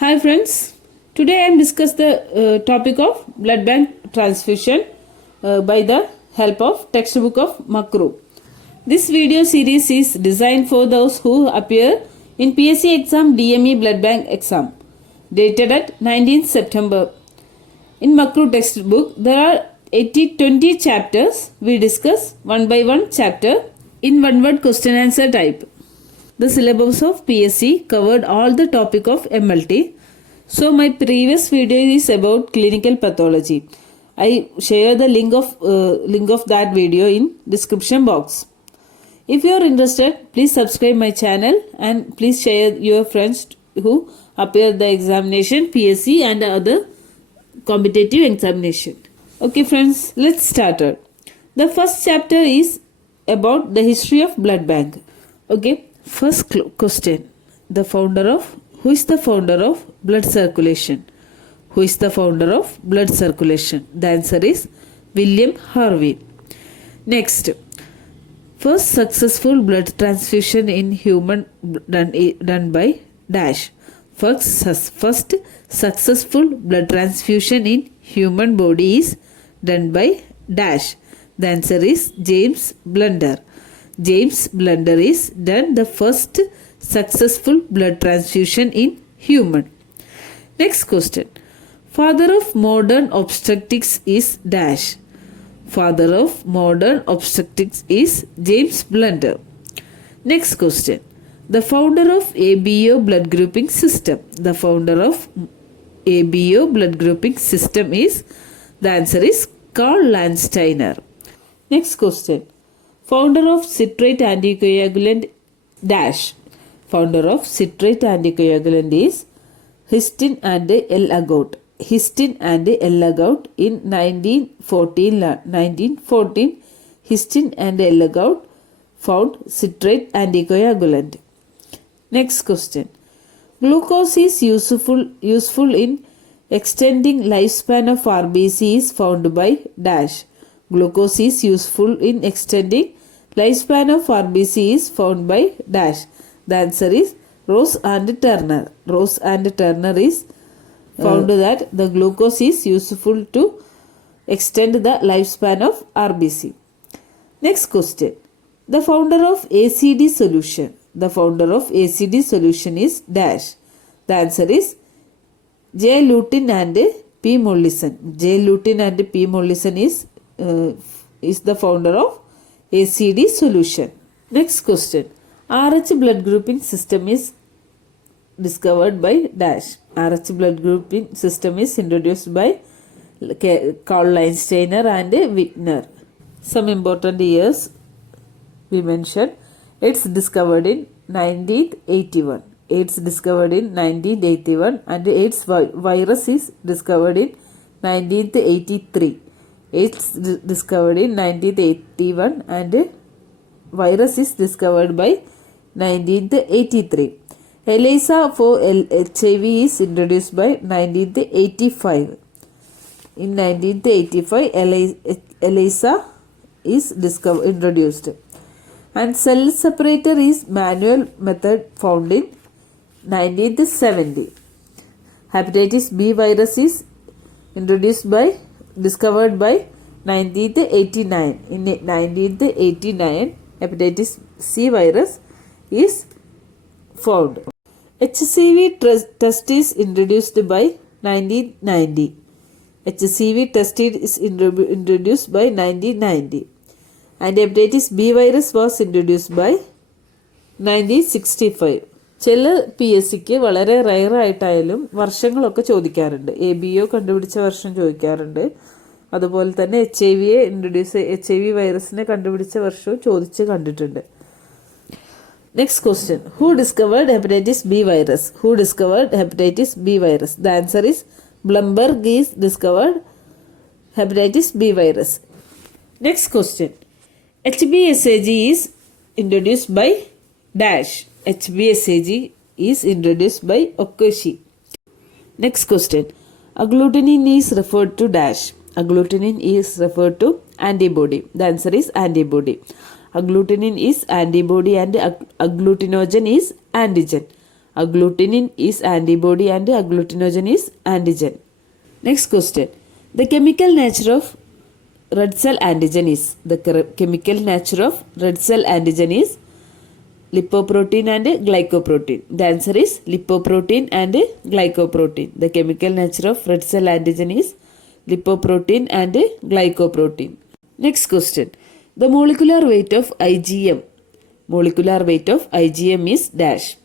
Hi friends, today I am discuss the topic of blood bank transfusion by the help of textbook of Makru. This video series is designed for those who appear in PSC exam DME blood bank exam dated at 19th September. In Makru textbook there are 20 chapters. We discuss one by one chapter in one word question answer type. The syllabus of PSC covered all the topic of MLT. So my previous video is about clinical pathology. I share the link of that video in description box. If you are interested, please subscribe my channel and please share your friends who appear the examination PSC and other competitive examination. Okay friends, let's start it. The first chapter is about the history of blood bank. Okay. First question. Who is the founder of blood circulation? Who is the founder of blood circulation? The answer is William Harvey. Next. First successful blood transfusion in human done by dash. First successful blood transfusion in human body is done by dash. The answer is James Blunder. James Blunder is done the first successful blood transfusion in human. Next question. Father of modern obstetrics is dash. Father of modern obstetrics is James Blunder. Next question. The founder of ABO blood grouping system. The founder of ABO blood grouping system is, the answer is Karl Landsteiner. Next question. Founder of citrate anticoagulant dash. Founder of citrate anticoagulant is Histin and L. Agout. Histin and L. Agout in 1914, Histin and L. Agout found citrate anticoagulant. Next question. Glucose is useful in extending lifespan of RBC is found by dash. Glucose is useful in extending lifespan of RBC is found by dash. The answer is Rose and Turner. Rose and Turner is found that the glucose is useful to extend the lifespan of RBC. Next question. The founder of ACD solution. The founder of ACD solution is dash. The answer is J. Lutin and P. Mollison. J. Lutin and P. Mollison is the founder of ACD solution. Next question. RH blood grouping system is discovered by dash. RH blood grouping system is introduced by Karl Landsteiner and Wigner. Some important years we mentioned. It's discovered in 1981. It's discovered in 1981 and its virus is discovered in 1983. It's discovered in 1981 and virus is discovered by 1983. ELISA for HIV is introduced by 1985. In 1985, ELISA is introduced. And cell separator is manual method found in 1970. Hepatitis B virus is discovered by 1989. In 1989, hepatitis C virus is found. HCV test is introduced by 1990. HCV test is introduced by 1990. And hepatitis B virus was introduced by 1965. ചില P S സിക്ക് വളരെ rare ആയിട്ടായാലും വർഷങ്ങളൊക്കെ ചോദിക്കാറുണ്ട്. ABO കണ്ടുപിടിച്ച വർഷം ചോദിക്കാറുണ്ട്. അതുപോലെ തന്നെ H I V വൈറസിനെ കണ്ടുപിടിച്ച വർഷവും ചോദിച്ച് കണ്ടിട്ടുണ്ട്. Next question. Who discovered hepatitis B virus? Who discovered hepatitis B virus? The answer is Blumberg is discovered hepatitis B virus. Next question. HBsAg is introduced by dash. HBsAg is introduced by Okoshi. Next question. Agglutinin is referred to dash. Agglutinin is referred to antibody. The answer is antibody. Agglutinin is antibody and agglutinogen is antigen. Agglutinin is antibody and agglutinogen is antigen. Next question. The chemical nature of red cell antigen is. The chemical nature of red cell antigen is lipoprotein and glycoprotein. The answer is lipoprotein and glycoprotein. The chemical nature of red cell antigen is lipoprotein and glycoprotein. Next question. The molecular weight of IgM. Molecular weight of IgM is dash.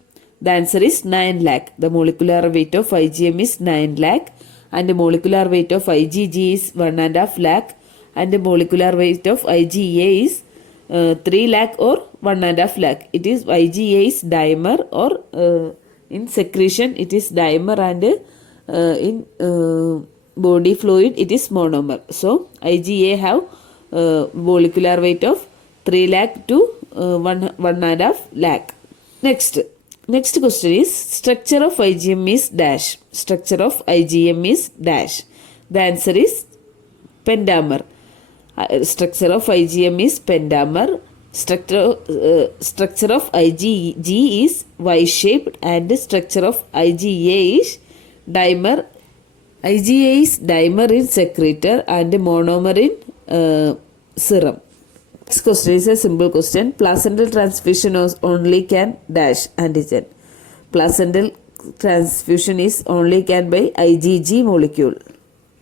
The answer is 9 lakh. The molecular weight of IgM is 9 lakh and the molecular weight of IgG is 1.5 lakh and the molecular weight of IgA is 3 lakh or 1.5 lakh. It is IgA is dimer or in secretion it is dimer and in body fluid it is monomer. So IgA have molecular weight of 3 lakh to 1.5 lakh. Next question is structure of IgM is dash. Structure of IgM is dash. The answer is pentamer. Structure of IgM is pentamer. Structure of IgG is Y-shaped and structure of IgA is dimer. IgA is dimer in secretor and monomer in serum. Next question is a simple question. Placental transfusion only can dash antigen. Placental transfusion is only can by IgG molecule.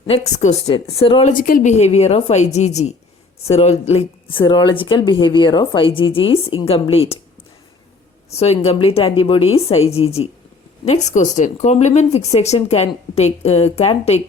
Next question. Serological behavior of IgG. Serological behavior of IgG is incomplete. So incomplete antibody is IgG. Next question. Complement fixation can take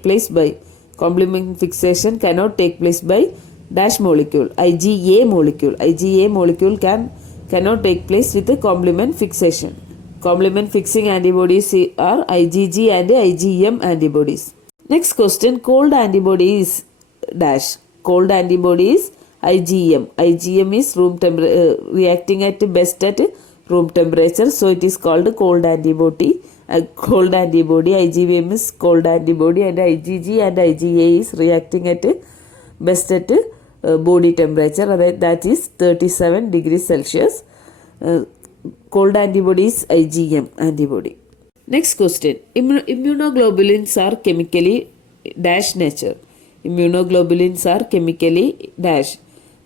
place by. Complement fixation cannot take place by dash molecule. IgA molecule. IgA molecule cannot take place with a complement fixation. Complement fixing antibodies are IgG and IgM antibodies. Next question. Cold antibody is dash. Cold antibody is IgM. IgM is reacting at best at room temperature. So it is called cold antibody. Cold antibody. IgM is cold antibody and IgG and IgA is reacting at best at body temperature. That is 37 degrees Celsius. Cold antibody is IgM antibody. Next question. Immunoglobulins are chemically dash nature. Immunoglobulins are chemically dash.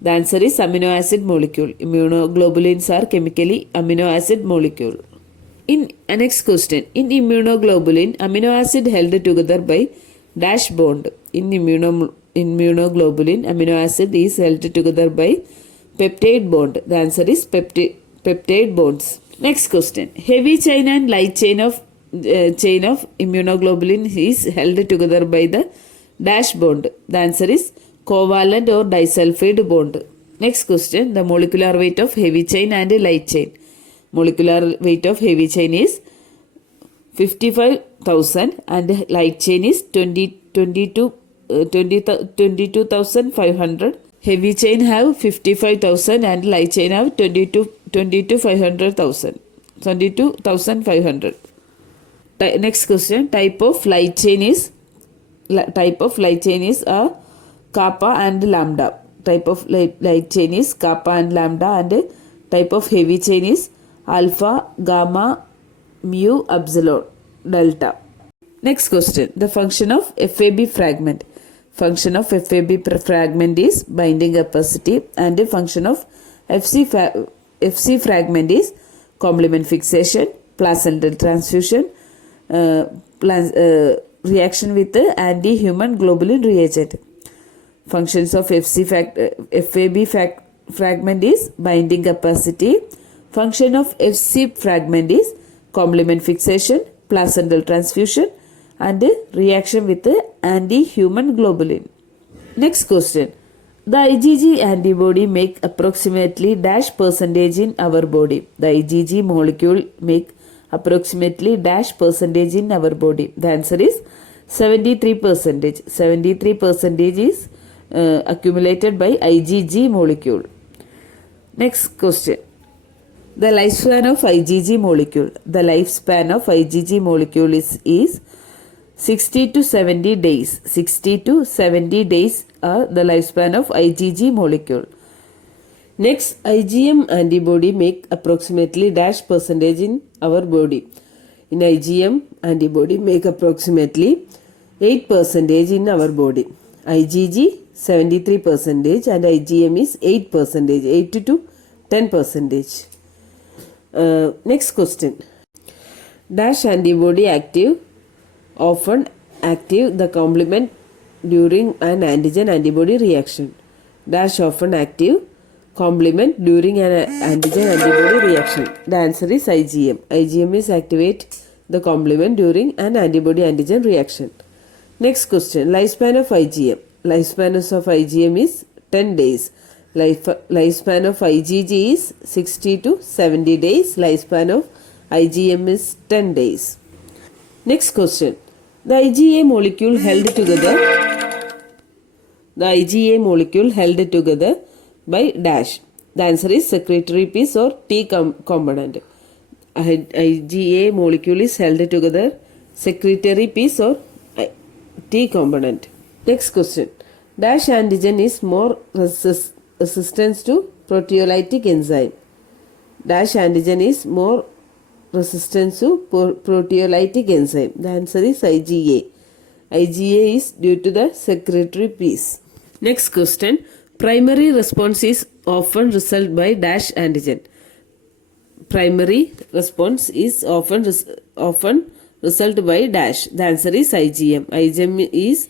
The answer is amino acid molecule. Immunoglobulins are chemically amino acid molecule. Next question. In immunoglobulin, amino acid held together by dash bond. In immunoglobulin, amino acid is held together by peptide bond. The answer is peptide bonds. Next question. Heavy chain and light chain of immunoglobulin is held together by the dash bond. The answer is covalent or disulfide bond. Next question. The molecular weight of heavy chain and light chain. Molecular weight of heavy chain is 55,000 and light chain is 22,500. Heavy chain have 55,000 and light chain have 22,500. Next question. Type of light chain is kappa and lambda. Type of light chain is kappa and lambda and type of heavy chain is alpha, gamma, mu, epsilon, delta. Next question. The function of FAB fragment. Function of FAB fragment is binding capacity and the function of FC fragment is complement fixation, placental transfusion, reaction with the anti-human globulin reagent. Functions of FAB fragment is binding capacity. Function of FC fragment is complement fixation, placental transfusion and reaction with the anti-human globulin. Next question. The IgG antibody make approximately dash percentage in our body. The IgG molecule make approximately dash percentage in our body. The answer is 73%. 73% is accumulated by IgG molecule. Next question. The lifespan of IgG molecule. The lifespan of IgG molecule is 60 to 70 days. 60 to 70 days are the lifespan of IgG molecule. Next, IgM antibody make approximately dash percentage in our body. in IgM antibody make approximately 8% in our body. IgG 73% and IgM is 8%, 8 to 10%. Next question. Dash antibody often active the complement during an antigen antibody reaction. Dash often active complement during an antigen antibody reaction. The answer is IgM. IgM is activate the complement during an antibody antigen reaction. Next question. Lifespan of IgM. Lifespan of IgM is 10 days. Lifespan of IgG is 60 to 70 days. Lifespan of IgM is 10 days. Next question. The IgA molecule held together. The IgA molecule held together by dash. The answer is secretory piece or T component. IgA molecule is held together secretory piece or T component. Next question. Dash antigen is more resistant to proteolytic enzyme. Dash antigen is more resistant to proteolytic enzyme. The answer is IgA. IgA is due to the secretory piece. Next question. Primary response is often result by dash antigen. Primary response is often result by dash. The answer is IgM. IgM is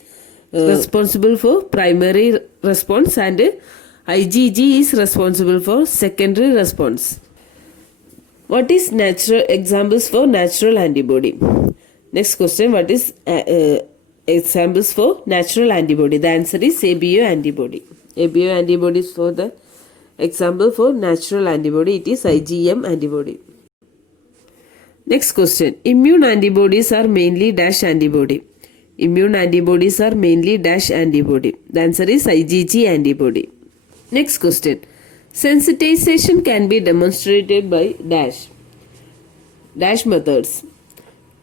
responsible for primary response and IgG is responsible for secondary response. What is natural examples for natural antibody? Next question. What is examples for natural antibody? The answer is ABO antibody. ABO antibody is for the example for natural antibody. It is IgM antibody. Next question. Immune antibodies are mainly dash antibody. Immune antibodies are mainly dash antibody. The answer is IgG antibody. Next question. Sensitization can be demonstrated by dash. Dash methods.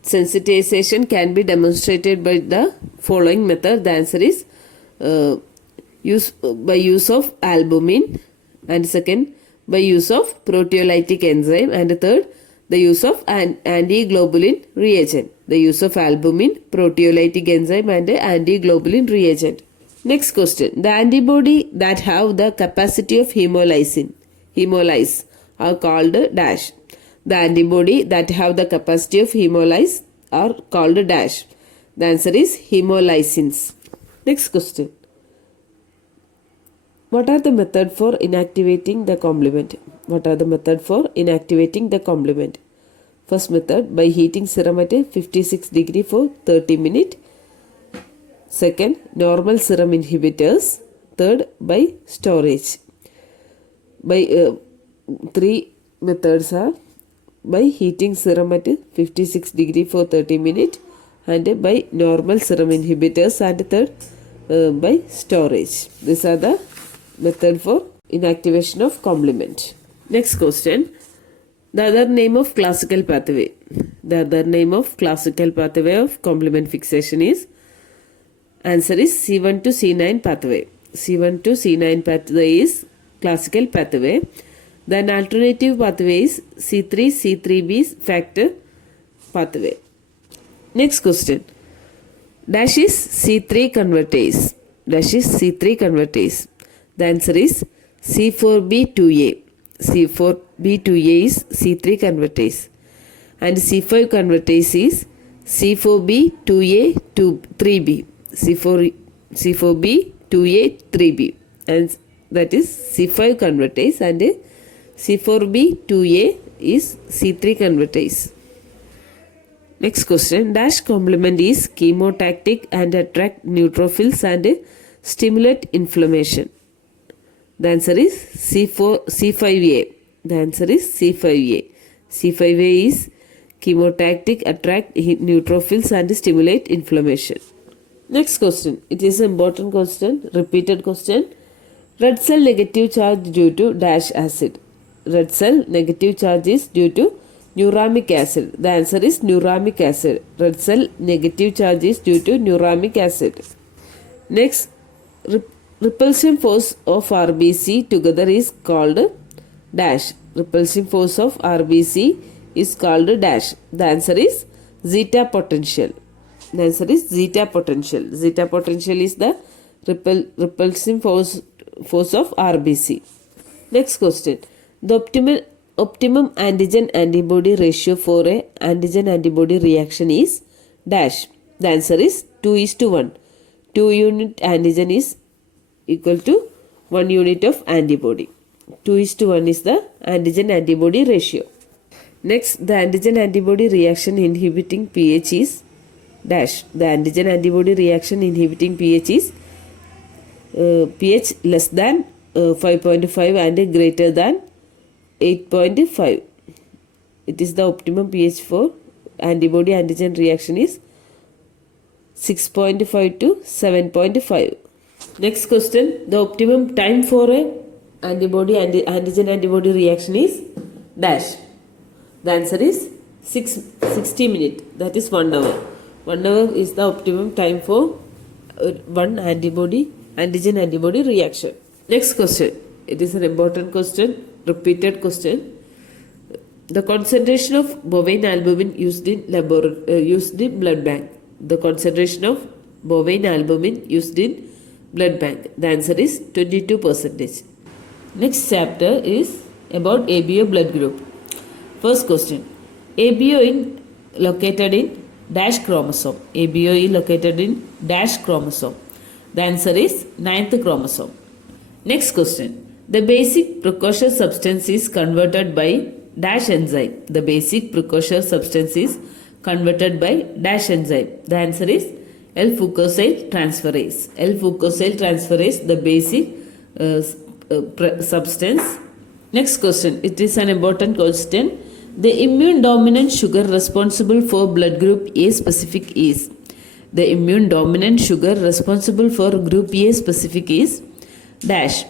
Sensitization can be demonstrated by the following method. The answer is by use of albumin, and second by use of proteolytic enzyme, and third the use of antiglobulin reagent. The use of albumin, proteolytic enzyme and antiglobulin reagent. Next question. The antibody that have the capacity of hemolyze are called dash. The antibody that have the capacity of hemolyze are called dash. The answer is hemolysins. Next question. What are the method for inactivating the complement? What are the method for inactivating the complement? First method, by heating serum at 56 degree for 30 minutes. Second, normal serum inhibitors. Third, by storage. By three methods are by heating serum at 56 degree for 30 minutes, and by normal serum inhibitors, and third by storage. These are the method for inactivation of complement. Next question. The other name of classical pathway. The other name of classical pathway of complement fixation is, answer is C1 to C9 pathway. C1 to C9 pathway is classical pathway. Then alternative pathway is C3 C3b factor pathway. Next question. Dash is C3 convertase. Dash is C3 convertase. The answer is C4b2a. C4b2a is C3 convertase. And C5 convertase is C4b2a3b. C4b2a3b. And that is C5 convertase, and C4b2a is C3 convertase. Next question. Dash complement is chemotactic and attract neutrophils and stimulate inflammation. The answer is C5a. The answer is C5a. C5a is chemotactic, attract neutrophils and stimulate inflammation. Next question. It is an important question, repeated question. Red cell negative charge due to dash acid. Red cell negative charge is due to neuramic acid. The answer is neuramic acid. Red cell negative charge is due to neuramic acid. Next, repulsion force of RBC together is called dash. Repulsion force of RBC is called dash. The answer is zeta potential. The answer is zeta potential. Zeta potential is the repulsive force of RBC. Next question. The optimum antigen antibody ratio for a antigen antibody reaction is dash. The answer is 2:1. 2 unit antigen is equal to 1 unit of antibody. 2:1 is the antigen antibody ratio. Next, the antigen antibody reaction inhibiting pH is dash. The antigen antibody reaction inhibiting pH is pH less than 5.5 and greater than 8.5. It is the optimum pH for antibody antigen reaction is 6.5 to 7.5. Next question. The optimum time for a antigen antibody reaction is dash. The answer is 60 minutes. That is 1 hour. 1 hour is the optimum time for one antigen antibody reaction. Next question. It is an important question, repeated question. The concentration of bovine albumin used in blood bank. The concentration of bovine albumin used in blood bank. The answer is 22%. Next chapter is about ABO blood group. First question. ABO located in dash chromosome. ABO is located in dash chromosome. The answer is 9th chromosome. Next question. The basic precursor substance is converted by dash enzyme. The basic precursor substance is converted by dash enzyme. The answer is L-fucosyl transferase. L-fucosyl transferase, the basic substance. Next question. It is an important question. The immune dominant sugar responsible for blood group A specific is. The immune dominant sugar responsible for group A specific is dash.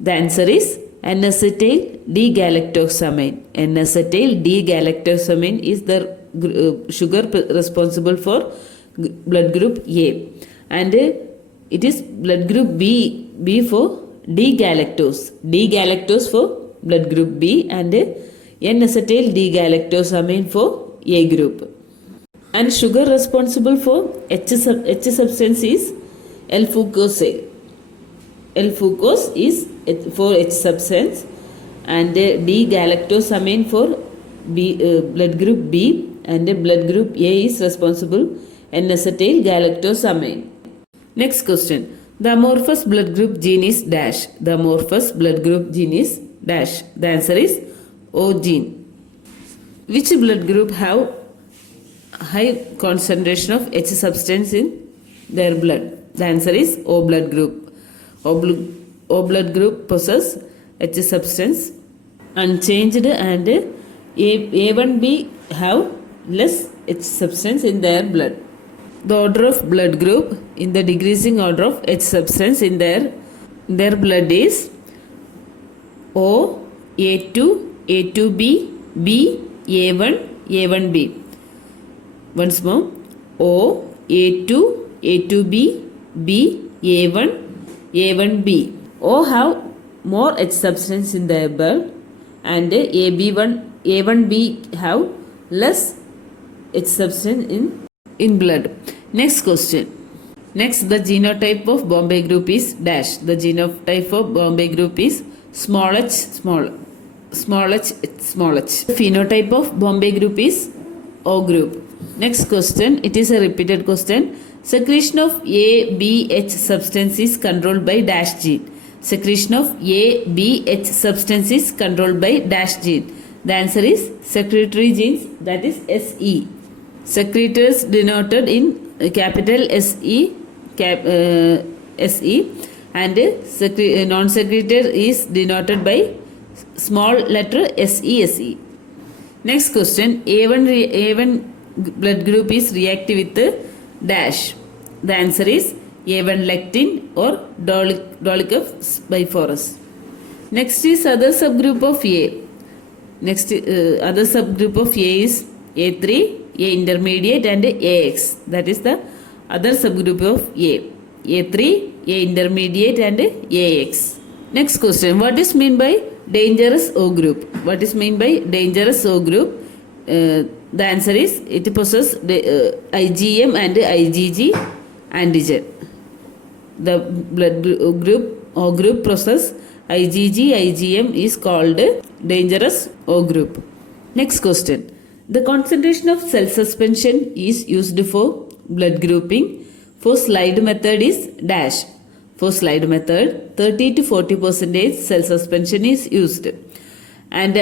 The answer is N-acetyl D-galactosamine. N-acetyl D-galactosamine is the sugar responsible for blood group A, and it is blood group B for D-galactose. D-galactose for blood group B, and N-acetyl D-galactosamine for A group. And sugar responsible for H substance is L-fucosyl. L-fucose is for H substance, and D-galactosamine for blood group B, and blood group A is responsible N-acetyl galactosamine. Next question. The amorphous blood group gene is dash. The amorphous blood group gene is dash. The answer is O gene. Which blood group have high concentration of H substance in their blood? The answer is O blood group. O blood group possess H substance unchanged, and A1B have less H substance in their blood. The order of blood group in the decreasing order of H substance in their blood is O, A2, A2B, B, A1, A1B. Once more, O, A2, A2B, B, A1, A1B. O have more H substance in their blood, and A1B have less H substance in blood. Next question. Next, the genotype of Bombay group is dash. The genotype of Bombay group is small h, small h, small h. The phenotype of Bombay group is O group. Next question. It is a repeated question. Secretion of ABH substance is controlled by dash gene. Secretion of ABH substance is controlled by dash gene. The answer is secretory genes, that is SE. Secretors denoted in capital SE, SE, and non-secretor is denoted by small letter SE. Next question. A1 blood group is reactive with dash. The answer is A1 lectin or Dolokhov biphorus. Next is other subgroup of A. Next other subgroup of A is A3, A intermediate, and AX. That is the other subgroup of A. A3, A intermediate, and AX. Next question. What is meant by dangerous O group? What is meant by dangerous O group? The answer is it possesses the IgM and IgG antigen. The blood group O group process IgG IgM is called dangerous O group. Next question. The concentration of cell suspension is used for blood grouping. For slide method is dash. For slide method 30 to 40% cell suspension is used. And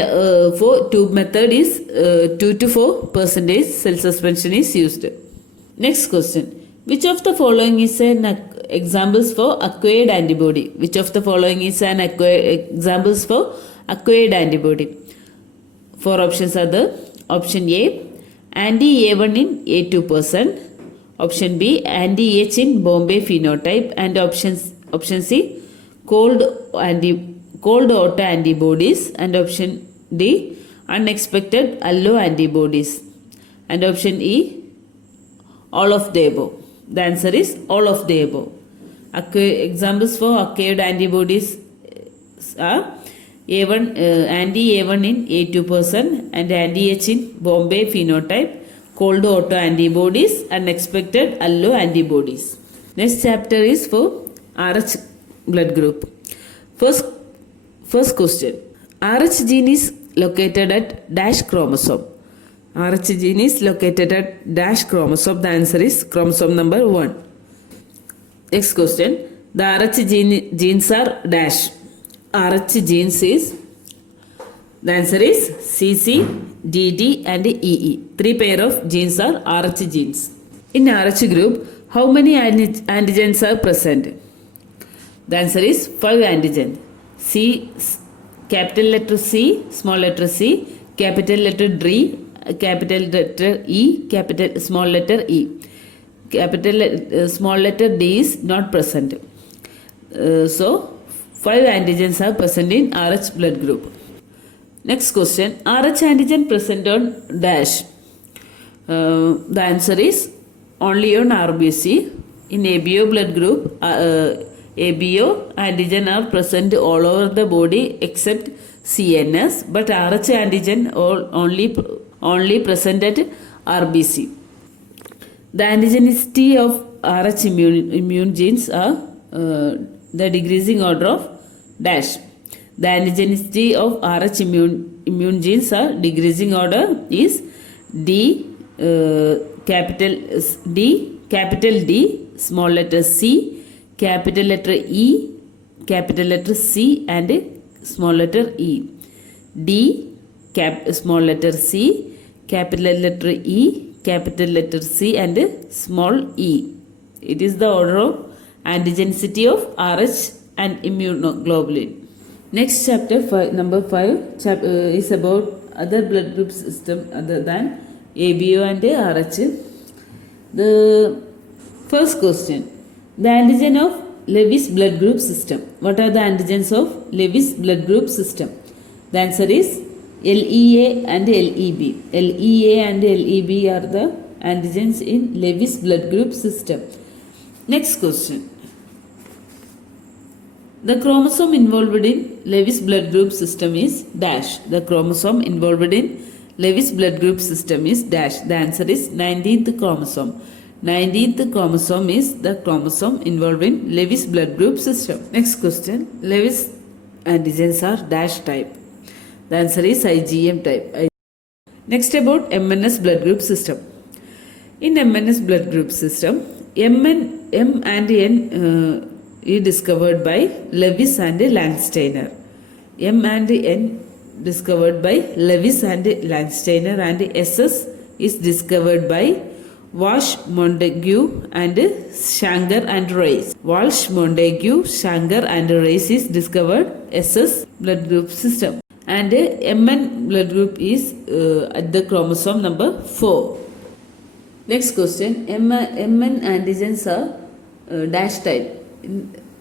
for tube method is 2 to 4% cell suspension is used. Next question. Which of the following is an examples for acquired antibody? Which of the following is an examples for acquired antibody? Four options are the option A, anti-A1 in A2%, option B, anti-H in Bombay phenotype, and option C, cold autoantibodies, and option D, unexpected alloantibodies, and option E, all of the above. The answer is all of the above. Examples for acquired antibodies are A1, anti-A1 in A2% and anti-H in Bombay phenotype, cold autoantibodies, unexpected alloantibodies. Next chapter is for Rh blood group. First question. Rh gene is located at dash chromosome. Rh gene is located at dash chromosome. The answer is chromosome number 1. Next question. The Rh genes are dash. Rh genes is, the answer is CC, DD and EE. 3 pair of genes are Rh genes. In Rh group, how many antigens are present? The answer is 5 antigens. C, capital letter C, small letter C, capital letter D, capital letter E, capital small letter E. Capital small letter D is not present. So 5 antigens are present in Rh blood group. Next question. Rh antigen present on dash. The answer is only on RBC. In ABO blood group, ABO antigen are present all over the body except CNS, but Rh antigen only present at RBC. The antigenicity of Rh immune genes are the decreasing order of dash. The antigenicity of Rh immune genes are decreasing order is D, capital D, small letter C, capital letter E, capital letter C and small letter E. D, small letter C, capital letter E, capital letter C and small e. It is the order of antigenicity of Rh and immunoglobulin. Next chapter, number 5, is about other blood group system other than ABO and Rh. The first question. The antigen of Lewis blood group system. What are the antigens of Lewis blood group system? The answer is LEA and LEB. LEA and LEB are the antigens in Lewis blood group system. Next question. The chromosome involved in Lewis blood group system is dash. The chromosome involved in Lewis blood group system is dash. The answer is 19th chromosome. 19th chromosome is the chromosome involved in Lewis blood group system. Next question. Lewis antigens are dash type. The answer is IgM type. Next about MNS blood group system. In MNS blood group system, M and N is discovered by Lewis and Landsteiner. M and N discovered by Lewis and Landsteiner, and SS is discovered by Walsh, Montague and Sanger and Rice. Walsh, Montague, Sanger and Rice is discovered SS blood group system. And MN blood group is at the chromosome number 4. Next question. MN antigens are dash type.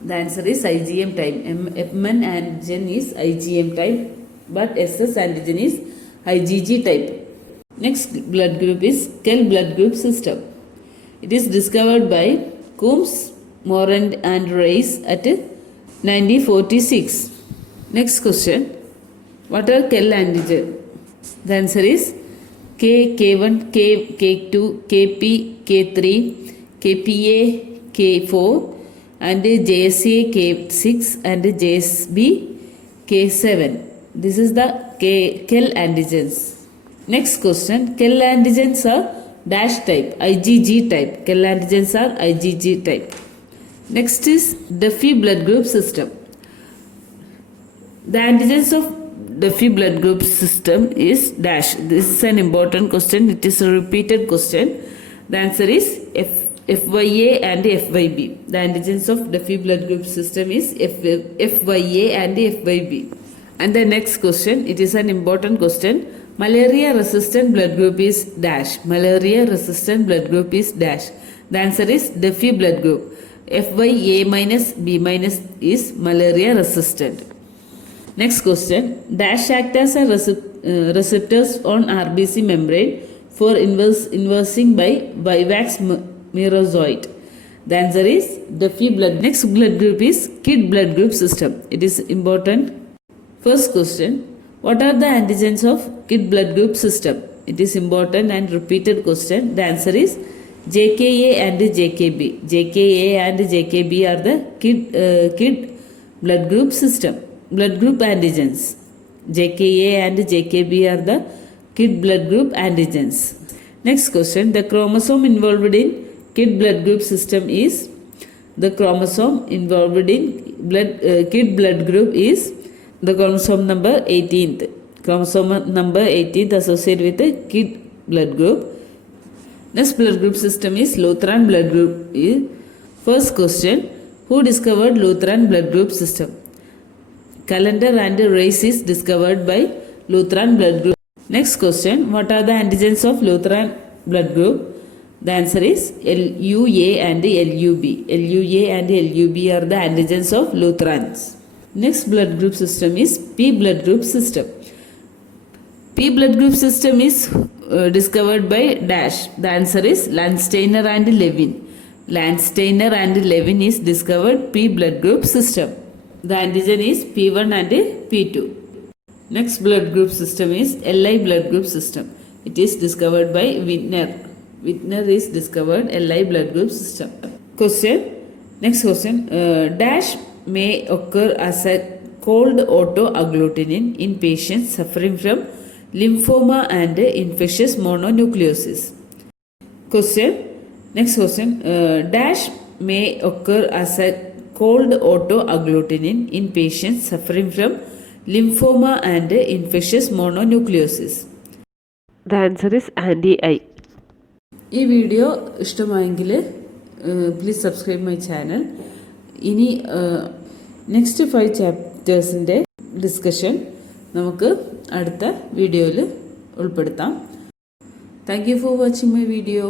The answer is IgM type. MN antigen is IgM type, but SS antigen is IgG type. Next blood group is Kell blood group system. It is discovered by Coombs, Morand and Rice at 1946. Next question. What are Kell antigen? The answer is K, K1, K, K2, KP, K3, KPA, K4 and JSA K6 and JSB K7. This is the KEL antigens. Next question, KEL antigens are dash type, IgG type. KEL antigens are IgG type. Next is Duffy blood group system. The antigens of Duffy blood group system is dash. This is an important question. It is a repeated question. The answer is FYA and FYB. The antigens of Duffy blood group system is FYA and FYB. And the next question, it is an important question. Malaria resistant blood group is dash. Malaria resistant blood group is dash. The answer is Duffy blood group. FYA minus B minus is malaria resistant. Next question, dash act as a receptors on RBC membrane for inversing by Vivax merozoite. The answer is Duffy blood. Next blood group is KID blood group system. It is important. First question, what are the antigens of KID blood group system? It is important and repeated question. The answer is JKA and JKB. JKA and JKB are the KID blood group system. Blood group antigens. JKA and JKB are the KID blood group antigens. Next question, the chromosome involved in KID blood group system is, the chromosome involved in KID blood group is the chromosome number 18th. Chromosome number 18th associated with the KID blood group. Next blood group system is Lutheran blood group. First question, who discovered Lutheran blood group system? Calendar and Rice is discovered by Lutheran blood group. Next question, what are the antigens of Lutheran blood group? The answer is LUA and LUB. LUA and LUB are the antigens of Lutherans. Next blood group system is P blood group system. P blood group system is discovered by dash. The answer is Landsteiner and Levin. Landsteiner and Levin is discovered P blood group system. The antigen is P1 and P2. Next blood group system is Li blood group system. It is discovered by Wittner. Wittner is discovered Li blood group system. Question. Next question. Dash may occur as a cold autoagglutinin in patients suffering from lymphoma and infectious mononucleosis. Question. Next question. Dash may occur as a cold autoagglutinin in patients suffering from lymphoma and infectious mononucleosis. The answer is anti-I. ഈ video ഇഷ്ടമായെങ്കിൽ please subscribe my channel. ഇനി next 5 ചാപ്റ്റേഴ്സിൻ്റെ discussion നമുക്ക് അടുത്ത വീഡിയോയിൽ ഉൾപ്പെടുത്താം. Thank you for watching my video.